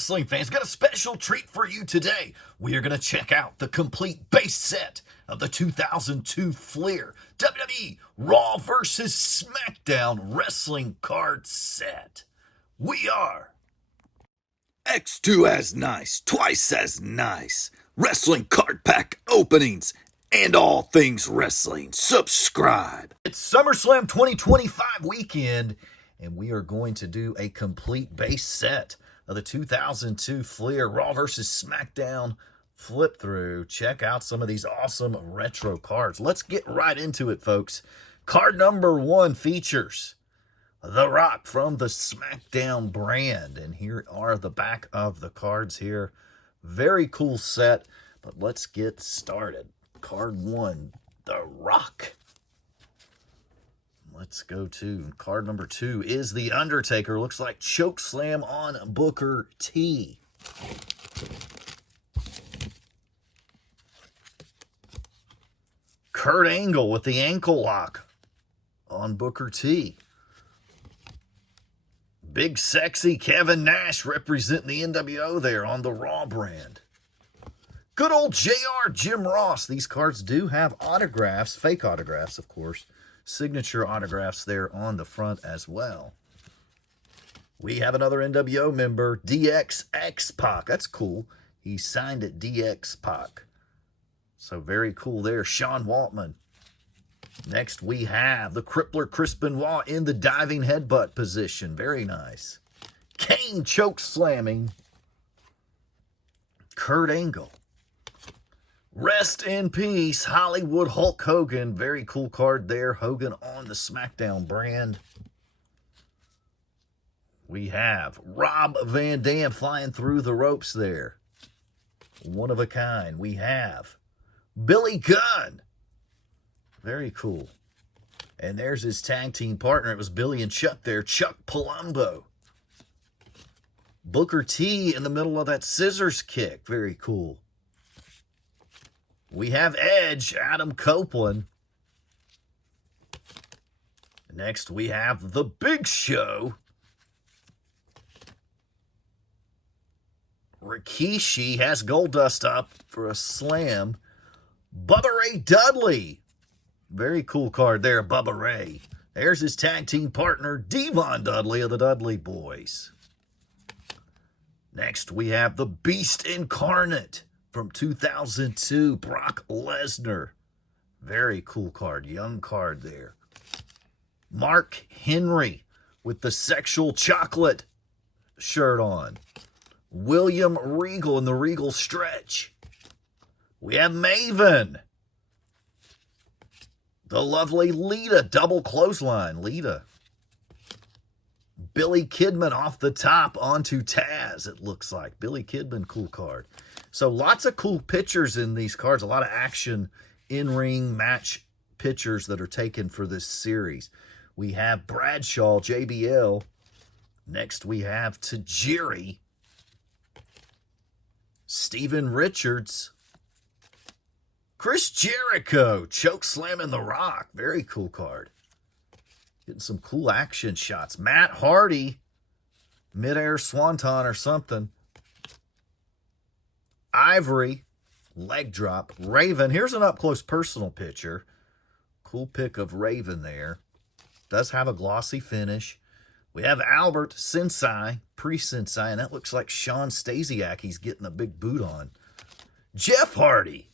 wrestling fans, got a special treat for you today. We are going to check out the complete base set of the 2002 Fleer WWE Raw vs. SmackDown wrestling card set. We are X2 as nice, twice as nice. Wrestling card pack openings and all things wrestling. Subscribe. It's SummerSlam 2025 weekend, and we are going to do a complete base set of the 2002 Fleer Raw vs. SmackDown flip through. Check out some of these awesome retro cards. Let's get right into it, folks. Card number 1 features The Rock from the SmackDown brand, and here are the back of the cards here. Very cool set, but let's get started. Card 1, The Rock. Let's go to card number 2 is The Undertaker. Looks like choke slam on Booker T. Kurt Angle with the ankle lock on Booker T. Big sexy Kevin Nash representing the NWO there on the Raw brand. Good old JR Jim Ross. These cards do have autographs, fake autographs, of course. Signature autographs there on the front as well. We have another NWO member, DX X-Pac. That's cool. He signed it DX Pac. So very cool there. Sean Waltman. Next we have the Crippler Chris Benoit in the diving headbutt position. Very nice. Kane choke slamming Kurt Angle. Rest in peace, Hollywood Hulk Hogan. Very cool card there. Hogan on the SmackDown brand. We have Rob Van Dam flying through the ropes there. One of a kind. We have Billy Gunn. Very cool. And there's his tag team partner. It was Billy and Chuck there. Chuck Palumbo. Booker T in the middle of that scissors kick. Very cool. We have Edge, Adam Copeland. Next, we have The Big Show. Rikishi has Goldust up for a slam. Bubba Ray Dudley. Very cool card there, Bubba Ray. There's his tag team partner, Devon Dudley of the Dudley Boys. Next, we have the Beast Incarnate. From 2002, Brock Lesnar. Very cool card. Young card there. Mark Henry with the Sexual Chocolate shirt on. William Regal in the Regal Stretch. We have Maven. The lovely Lita. Double clothesline. Lita. Billy Kidman off the top onto Taz, it looks like. Billy Kidman, cool card. So lots of cool pictures in these cards. A lot of action in-ring match pictures that are taken for this series. We have Bradshaw, JBL. Next we have Tajiri. Steven Richards. Chris Jericho, choke slamming The Rock. Very cool card. Getting some cool action shots. Matt Hardy, midair swanton or something. Ivory, leg drop. Raven, here's an up-close personal picture. Cool pic of Raven there. Does have a glossy finish. We have Albert Sensei, pre-Sensei, and that looks like Sean Stasiak. He's getting a big boot on. Jeff Hardy.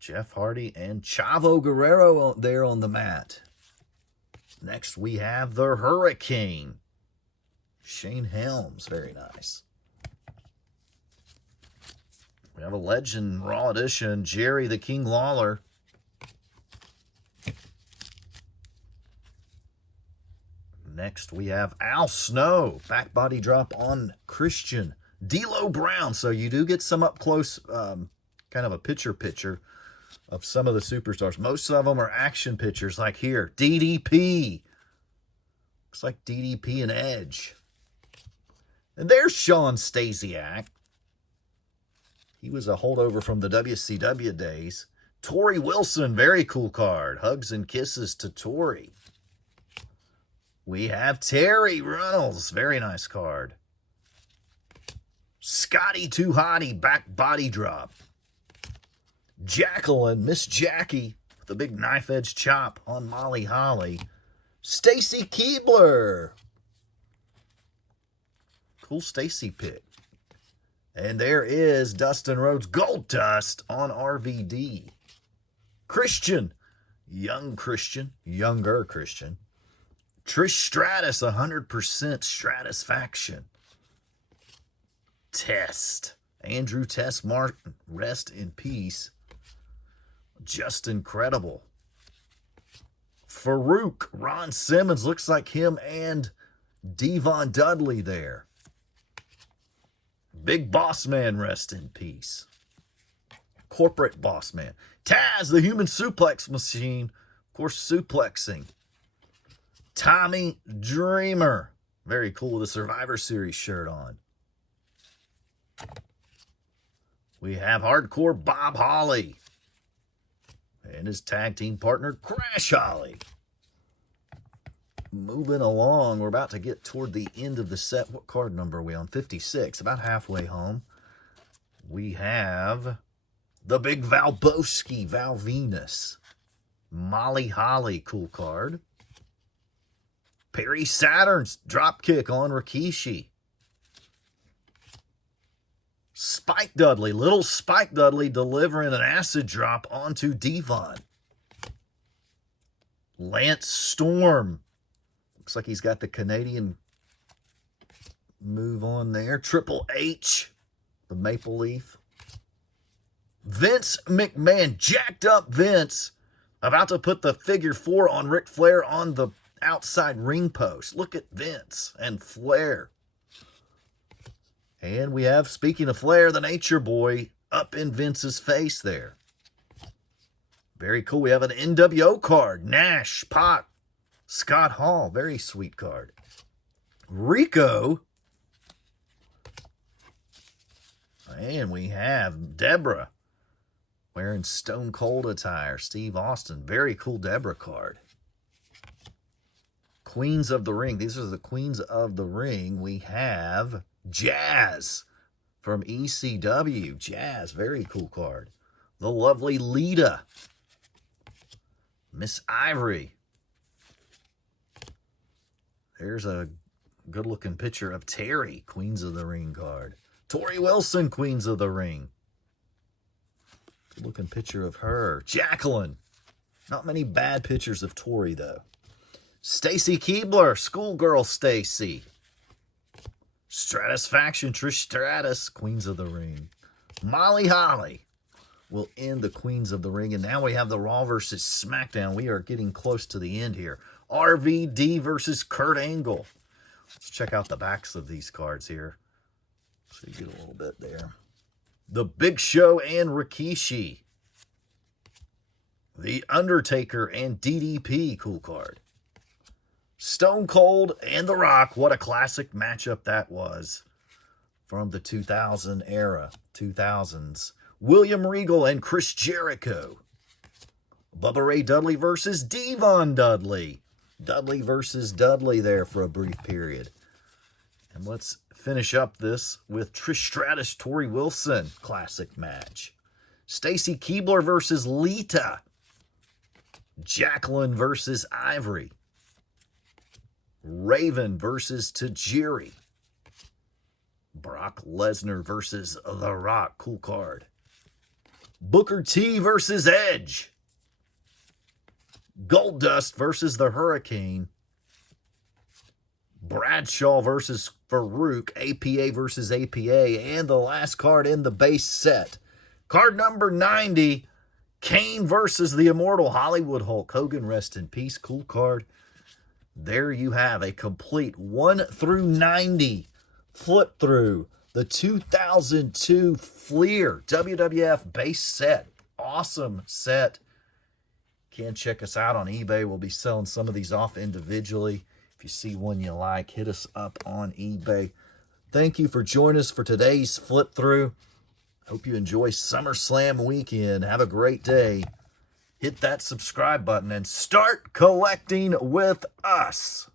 Jeff Hardy and Chavo Guerrero there on the mat. Next, we have the Hurricane. Shane Helms, very nice. We have a Legend Raw Edition, Jerry the King Lawler. Next, we have Al Snow. Back body drop on Christian. D'Lo Brown. So you do get some up close, kind of a picture of some of the superstars. Most of them are action pictures, like here. DDP. Looks like DDP and Edge. And there's Sean Stasiak. He was a holdover from the WCW days. Torrie Wilson, very cool card. Hugs and kisses to Torrie. We have Terry Runnels, very nice card. Scotty Too Hottie back body drop. Jacqueline, Miss Jackie, with a big knife edge chop on Molly Holly. Stacy Keebler. Cool Stacy pick. And there is Dustin Rhodes Gold Dust on RVD. Christian, younger Christian. Trish Stratus, 100% Stratusfaction. Test, Andrew Test Martin, rest in peace. Just incredible. Farouk, Ron Simmons, looks like him and Devon Dudley there. Big Boss Man, rest in peace. Corporate Boss Man. Taz, the human suplex machine, of course, suplexing. Tommy Dreamer, very cool, with a Survivor Series shirt on. We have Hardcore Bob Holly and his tag team partner, Crash Holly. Moving along, we're about to get toward the end of the set. What card number are we on? 56, about halfway home. We have the big Valboski, Val Venus. Molly Holly, cool card. Perry Saturn's dropkick on Rikishi. Spike Dudley, little Spike Dudley delivering an acid drop onto Devon. Lance Storm. Looks like he's got the Canadian move on there. Triple H, the Maple Leaf. Vince McMahon, jacked up Vince, about to put the figure 4 on Ric Flair on the outside ring post. Look at Vince and Flair. And we have, speaking of Flair, the Nature Boy up in Vince's face there. Very cool. We have an NWO card. Nash, Pac, Scott Hall. Very sweet card. Rico. And we have Deborah wearing Stone Cold attire. Steve Austin. Very cool Deborah card. Queens of the Ring. These are the Queens of the Ring. We have Jazz from ECW. Jazz, very cool card. The lovely Lita. Miss Ivory. There's a good-looking picture of Terry, Queens of the Ring card. Tori Wilson, Queens of the Ring. Good-looking picture of her. Jacqueline. Not many bad pictures of Tori, though. Stacy Keebler, Schoolgirl Stacy. Stratusfaction, Trish Stratus, Queens of the Ring. Molly Holly will end the Queens of the Ring. And now we have the Raw versus SmackDown. We are getting close to the end here. RVD versus Kurt Angle. Let's check out the backs of these cards here. So you get a little bit there. The Big Show and Rikishi. The Undertaker and DDP, cool card. Stone Cold and The Rock. What a classic matchup that was from the 2000 era, 2000s. William Regal and Chris Jericho. Bubba Ray Dudley versus Devon Dudley. Dudley versus Dudley there for a brief period. And let's finish up this with Trish Stratus, Tori Wilson. Classic match. Stacy Keebler versus Lita. Jacqueline versus Ivory. Raven versus Tajiri. Brock Lesnar versus The Rock. Cool card. Booker T versus Edge. Goldust versus the Hurricane. Bradshaw versus Farouk. APA versus APA. And the last card in the base set. Card number 90. Kane versus the Immortal Hollywood Hulk Hogan. Rest in peace. Cool card. There you have a complete 1 through 90 flip through the 2002 Fleer WWF base set. Awesome set. You can check us out on eBay. We'll be selling some of these off individually. If you see one you like, hit us up on eBay. Thank you for joining us for today's flip through. Hope you enjoy SummerSlam weekend. Have a great day. Hit that subscribe button and start collecting with us.